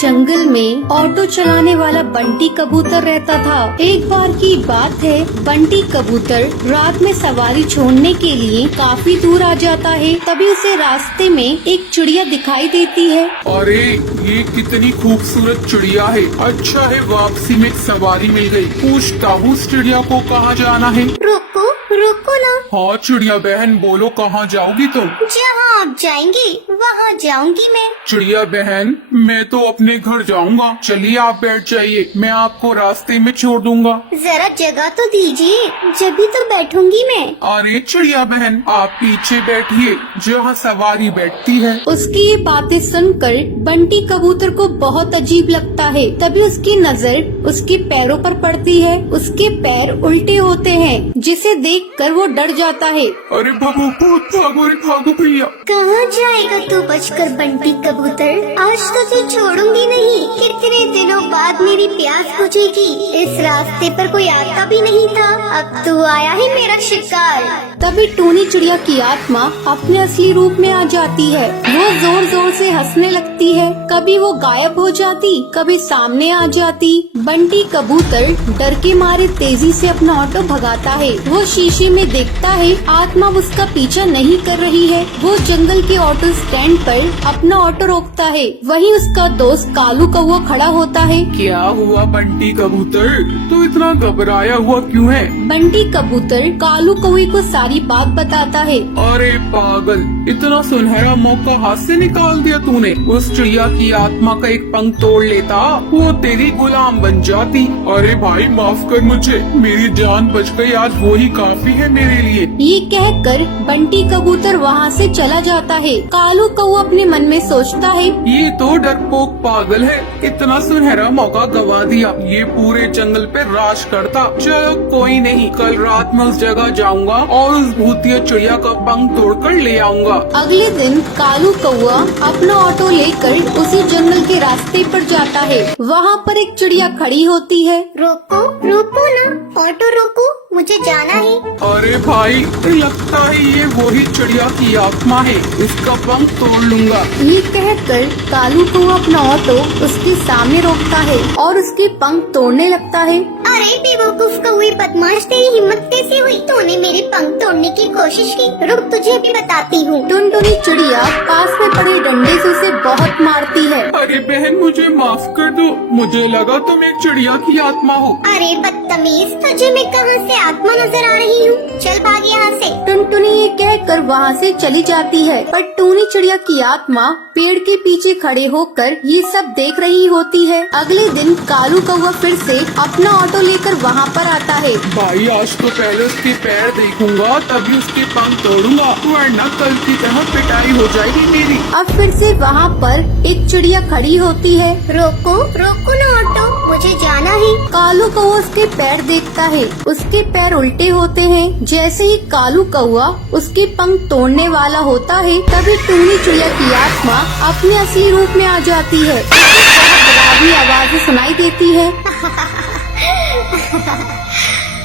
जंगल में ऑटो चलाने वाला बंटी कबूतर रहता था। एक बार की बात है, बंटी कबूतर रात में सवारी छोड़ने के लिए काफी दूर आ जाता है। तभी उसे रास्ते में एक चिड़िया दिखाई देती है। अरे ये कितनी खूबसूरत चिड़िया है। अच्छा है वापसी में एक सवारी मिल गई। पूछता हूँ उस चिड़िया को कहाँ जाना है। रुको रुको ना। हाँ चिड़िया बहन बोलो कहाँ जाओगी तुम? जहाँ आप जाएंगे वहाँ जाऊंगी मैं। चिड़िया बहन मैं तो अपने घर जाऊंगा। चलिए आप बैठ जाइए, मैं आपको रास्ते में छोड़ दूंगा। जरा जगह तो दीजिए, जब भी तो बैठूंगी मैं। अरे चिड़िया बहन आप पीछे बैठिए जहाँ सवारी बैठती है। उसकी ये बातें सुनकर बंटी कबूतर को बहुत अजीब लगता है। तभी उसकी नजर उसके पैरों पर पड़ती है। उसके पैर उल्टे होते हैं, जिसे देखकर वो डर जाता है। अरे भागो भागो रे भागो भैया। कहाँ जाएगा तू बचकर बंटी कबूतर? आज तो तुझे छोड़ूंगी नहीं। कितने दिनों बाद मेरी प्यास बुझेगी। इस रास्ते पर कोई आता भी नहीं था, अब तू आया है मेरा शिकार। तभी टूनी चिड़िया की आत्मा अपने असली रूप में आ जाती है। वो जोर जोर से हंसने लगती है। कभी वो गायब हो जाती, कभी सामने आ जाती। बंटी कबूतर डर के मारे तेजी से अपना ऑटो भगाता है। वो शीशे में देखता है आत्मा उसका पीछा नहीं कर रही है। वो जंगल के ऑटो स्टैंड पर अपना ऑटो रोकता है। वहीं उसका दोस्त कालू कौवा खड़ा होता है। क्या हुआ बंटी कबूतर, तू इतना घबराया हुआ क्यों है? बंटी कबूतर कालू कौवे को सारी बात बताता है। अरे पागल, इतना सुनहरा मौका हाथ से निकाल दिया तूने। उस चिड़िया की आत्मा का एक पंख तोड़ लेता, वो तेरी गुलाम बन जाती। अरे भाई माफ कर मुझे, मेरी जान बच गई, आज वो ही काफी है मेरे लिए। ये कहकर बंटी कबूतर वहाँ से चला जाता है। कालू कौवा अपने मन में सोचता है, ये तो डरपोक पागल है, इतना सुनहरा मौका गवा दिया। ये पूरे जंगल पे राज करता। चलो कोई नहीं, कल रात में उस जगह जाऊंगा और उस भूतिया चिड़िया का पंख तोड़कर ले आऊंगा। अगले दिन कालू कौवा अपना ऑटो लेकर उसी जंगल के रास्ते पर जाता है। वहाँ पर एक चिड़िया खड़ी होती है। रोको रोको ना, ऑटो रोको, मुझे जाना है। अरे भाई लगता है ये वही चिड़िया की आत्मा है, इसका पंख तोड़ लूंगा। ये कहकर कालू कौवा अपना ऑटो उसके सामने रोकता है और उसके पंख तोड़ने लगता है। अरे बेवकूफ कौवे बदमाश, तेरी हिम्मत कैसे हुई? तूने मेरे पंख तोड़ने की कोशिश की। रुक तुझे भी बताती हूँ। टुनटुनी चिड़िया पास में पड़े डंडे से उसे बहुत मारती है। अरे बहन मुझे माफ कर दो, मुझे लगा तुम एक चिड़िया की आत्मा हो। अरे बदतमीज, तुझे मैं कहाँ से आत्मा नजर आ रही हूँ? चल भाग यहाँ से। टुनटुनी ये कहकर वहाँ से चली जाती है, पर टूनी चिड़िया की आत्मा पेड़ के पीछे खड़े होकर ये सब देख रही होती है। अगले दिन कालू कौवा फिर से अपना ऑटो लेकर वहाँ पर आता है। भाई आज तो पहले उसके पैर देखूंगा, तभी उसके पंख तोड़ूंगा, वरना कल की तरह पिटाई हो जाएगी मेरी। अब फिर से वहाँ पर एक चिड़िया खड़ी होती है। रोको रोको ना ऑटो, मुझे जाना है। कालू कौवा उसके पैर देखता है, उसके पैर उल्टे होते हैं। जैसे ही कालू कौवा उसके पंख तोड़ने वाला होता है, तभी टूनी चिड़िया की आत्मा अपने असली रूप में आ जाती है। डरावनी आवाज़ें सुनाई देती है।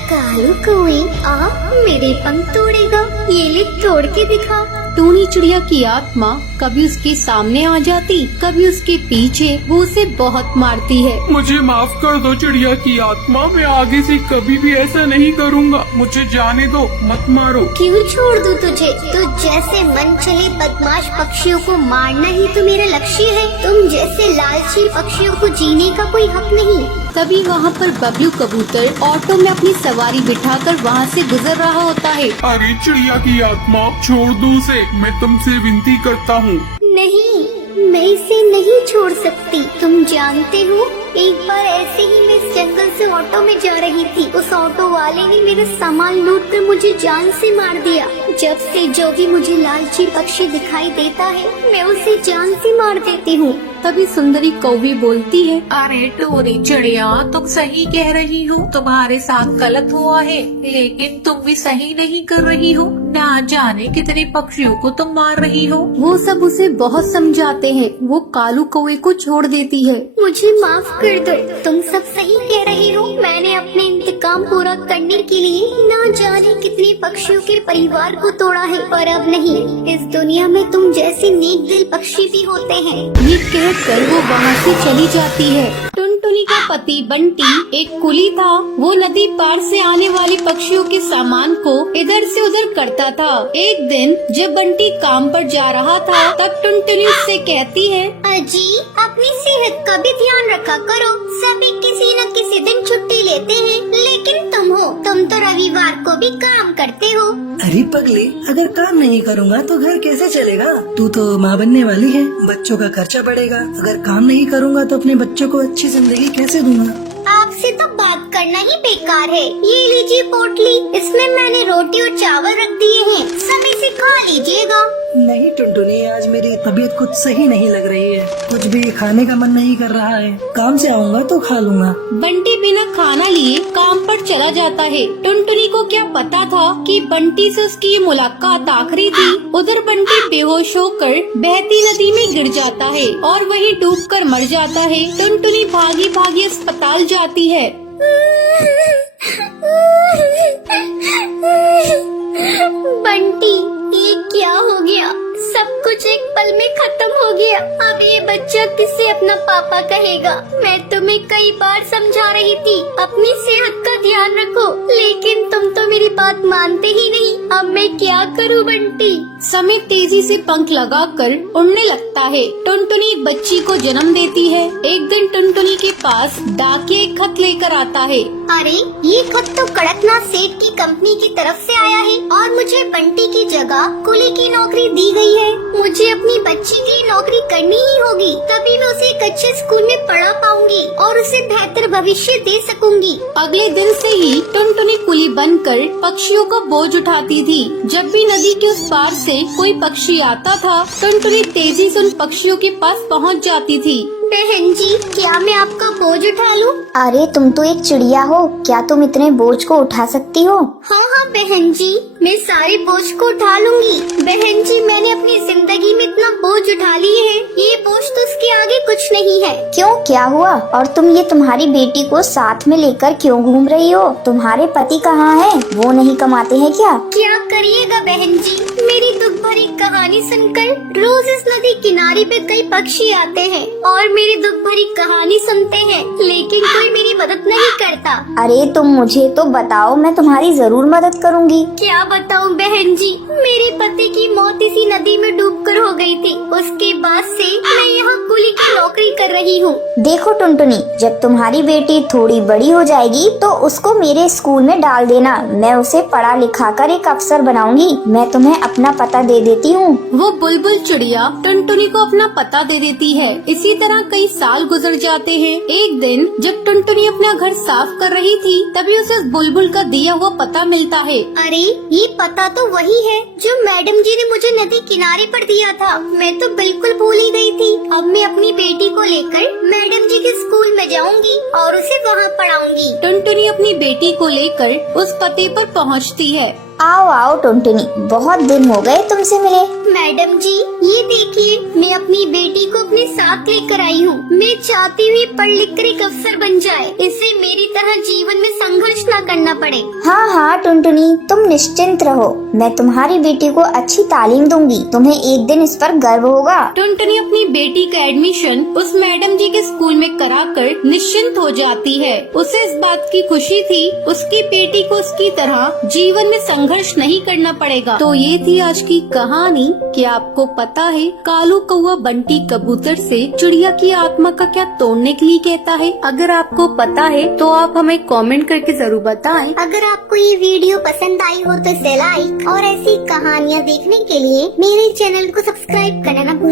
कालू कौवे आ मेरे पंख तोड़ेगा, ये ले तोड़ के दिखा। टूनी चिड़िया की आत्मा कभी उसके सामने आ जाती, कभी उसके पीछे। वो उसे बहुत मारती है। मुझे माफ कर दो चिड़िया की आत्मा, मैं आगे से कभी भी ऐसा नहीं करूँगा। मुझे जाने दो, मत मारो। क्यों छोड़ दूं तुझे? तू जैसे मन चले बदमाश पक्षियों को मारना ही तो मेरा लक्ष्य है। तुम जैसे लालची पक्षियों को जीने का कोई हक नहीं। तभी वहाँ पर बबलू कबूतर ऑटो में अपनी सवारी बिठाकर वहाँ से गुजर रहा होता है। अरे चिड़िया की आत्मा छोड़ दो उसे, मैं तुमसे विनती करता हूँ। नहीं, मैं इसे नहीं छोड़ सकती। तुम जानते हो, एक बार ऐसे ही मैं इस जंगल से ऑटो में जा रही थी। उस ऑटो वाले ने मेरा सामान लूट कर मुझे जान से मार दिया। जब से जो भी मुझे लालची पक्षी दिखाई देता है, मैं उसे जान से मार देती हूँ। तभी सुंदरी कौवी बोलती है, अरे टूनी चिड़िया तुम सही कह रही हो, तुम्हारे साथ गलत हुआ है, लेकिन तुम भी सही नहीं कर रही हो। ना जाने कितने पक्षियों को तुम मार रही हो। वो सब उसे बहुत समझाते हैं। वो कालू कौवे को छोड़ देती है। मुझे माफ कर दो, तुम सब सही कह रही हो। मैंने अपने इंतकाम पूरा करने के लिए ना जाने कितने पक्षियों के परिवार को तोड़ा है, पर अब नहीं, इस दुनिया में तुम जैसे नेक दिल पक्षी भी होते हैं। ये कहकर वो वहाँ से चली जाती है। टुनटुनी का पति बंटी एक कुली था। वो नदी पार से आने वाले पक्षियों के सामान को इधर से उधर करता था। एक दिन जब बंटी काम पर जा रहा था, तब टुनटुनी उससे कहती है, अजी, अपनी सेहत का भी ध्यान रखा करो। सभी किसी न किसी दिन छुट्टी लेते हैं, लेकिन तुम तो रविवार को भी काम करते हो। अरे पगली, अगर काम नहीं करूँगा तो घर कैसे चलेगा? तू तो माँ बनने वाली है, बच्चों का खर्चा बढ़ेगा। अगर काम नहीं करूँगा तो अपने बच्चों को अच्छी जिंदगी कैसे दूंगा? आपसे तो बात करना ही बेकार है। ये लीजिए पोटली, इसमें मैंने रोटी और चावल रख दिए हैं, समय से खा लीजिएगा। नहीं टुनटुनी, आज मेरी तबीयत कुछ सही नहीं लग रही है, कुछ भी खाने का मन नहीं कर रहा है। काम से आऊँगा तो खा लूँगा। बंटी बिना खाना लिए काम पर चला जाता है। टुनटुनी को क्या पता था कि बंटी से उसकी ये मुलाकात आखिरी थी। उधर बंटी बेहोश होकर बहती नदी में गिर जाता है और वहीं डूबकर मर जाता है। टुनटुनी भागी भागी अस्पताल जाती है। बंटी, ये क्या हो गया? सब कुछ एक पल में खत्म हो गया। अब ये बच्चा किससे अपना पापा कहेगा? मैं तुम्हें कई बार समझा रही थी, अपनी सेहत का ध्यान रखो, लेकिन तुम तो मेरी बात मानते ही नहीं। अब मैं क्या करूं बंटी? समय तेजी से पंख लगाकर उड़ने लगता है। टुनटुनी एक बच्ची को जन्म देती है। एक दिन टुनटुनी के पास डाकिया एक खत लेकर आता है। अरे, ये खत तो कड़कनाथ सेठ की कंपनी की तरफ से आया है और मुझे बंटी की जगह कुली की नौकरी दी गई है। मुझे अपनी बच्ची के लिए नौकरी करनी ही होगी, तभी मैं उसे एक अच्छे स्कूल में पढ़ा पाऊंगी और उसे बेहतर भविष्य दे सकूंगी। अगले दिन से ही टुनटुनी कुली बनकर पक्षियों का बोझ उठाती थी। जब भी नदी के उस पार से कोई पक्षी आता था, टुनटुनी तेजी से उन पक्षियों के पास पहुंच जाती थी। बहन जी, क्या मैं आपका बोझ उठा लूं? अरे, तुम तो एक चिड़िया हो, क्या तुम इतने बोझ को उठा सकती हो? हाँ हाँ बहन जी, मैं सारे बोझ को उठा लूंगी। बहन जी, मैंने अपनी जिंदगी में इतना बोझ उठा लिए है, ये बोझ तो उसके आगे कुछ नहीं है। क्यों, क्या हुआ? और तुम ये तुम्हारी बेटी को साथ में लेकर क्यों घूम रही हो? तुम्हारे पति कहाँ हैं? वो नहीं कमाते हैं क्या? क्या करिएगा बहन जी, मेरी दुख भरी कहानी सुनकर रोज इस नदी किनारे पे कई पक्षी आते हैं और मेरी दुख भरी कहानी सुनते हैं, लेकिन कोई मेरी मदद नहीं करता। अरे तुम मुझे तो बताओ, मैं तुम्हारी जरूर मदद करूंगी। क्या बताऊं बहन जी, मेरे पति की मौत इसी नदी में डूबकर हो गई थी। उसके बाद से मैं यहाँ कुली की नौकरी कर रही हूँ। देखो टुनटुनी, जब तुम्हारी बेटी थोड़ी बड़ी हो जाएगी तो उसको मेरे स्कूल में डाल देना। मैं उसे पढ़ा लिखा कर एक अफसर बनाऊंगी। मैं तुम्हें अपना पता दे देती हूँ। वो बुलबुल चिड़िया टुनटुनी को अपना पता दे देती है। इसी तरह कई साल गुजर जाते हैं। एक दिन जब टुनटुनी अपना घर साफ कर रही थी, तभी उसे उस बुलबुल का दिया हुआ पता मिलता है। अरे, ये पता तो वही है जो मैडम जी ने मुझे नदी किनारे पर दिया था। मैं तो बिल्कुल भूल ही गई थी। अब मैं अपनी बेटी को लेकर मैडम जी के स्कूल में जाऊंगी और उसे वहाँ पढ़ाऊंगी। टुनटुनी अपनी बेटी को लेकर उस पते पर पहुँचती है। आओ आओ टुनटुनी, बहुत दिन हो गए तुमसे मिले। मैडम जी, ये देखिए, मैं अपनी बेटी को अपने साथ लेकर आई हूँ। मैं चाहती हुई पढ़ लिख कर एक अफसर बन जाए, इससे मेरी तरह जीवन में संघर्ष न करना पड़े। हाँ हाँ टुनटुनी, तुम निश्चिंत रहो, मैं तुम्हारी बेटी को अच्छी तालीम दूंगी। तुम्हें एक दिन इस पर गर्व होगा। टुनटुनी अपनी बेटी का एडमिशन उस मैडम जी के स्कूल में कराकर निश्चिंत हो जाती है। उसे इस बात की खुशी थी, उसकी बेटी को उसकी तरह जीवन में संघर्ष नहीं करना पड़ेगा। तो ये थी आज की कहानी। क्या आपको पता है कालू कौवा बंटी कबूतर से चिड़िया की आत्मा का क्या तोड़ने के लिए कहता है? अगर आपको पता है तो आप हमें कमेंट करके जरूर बताएं। अगर आपको ये वीडियो पसंद आई हो तो इसे लाइक और ऐसी कहानियाँ देखने के लिए मेरे चैनल को सब्सक्राइब करना न भूलें।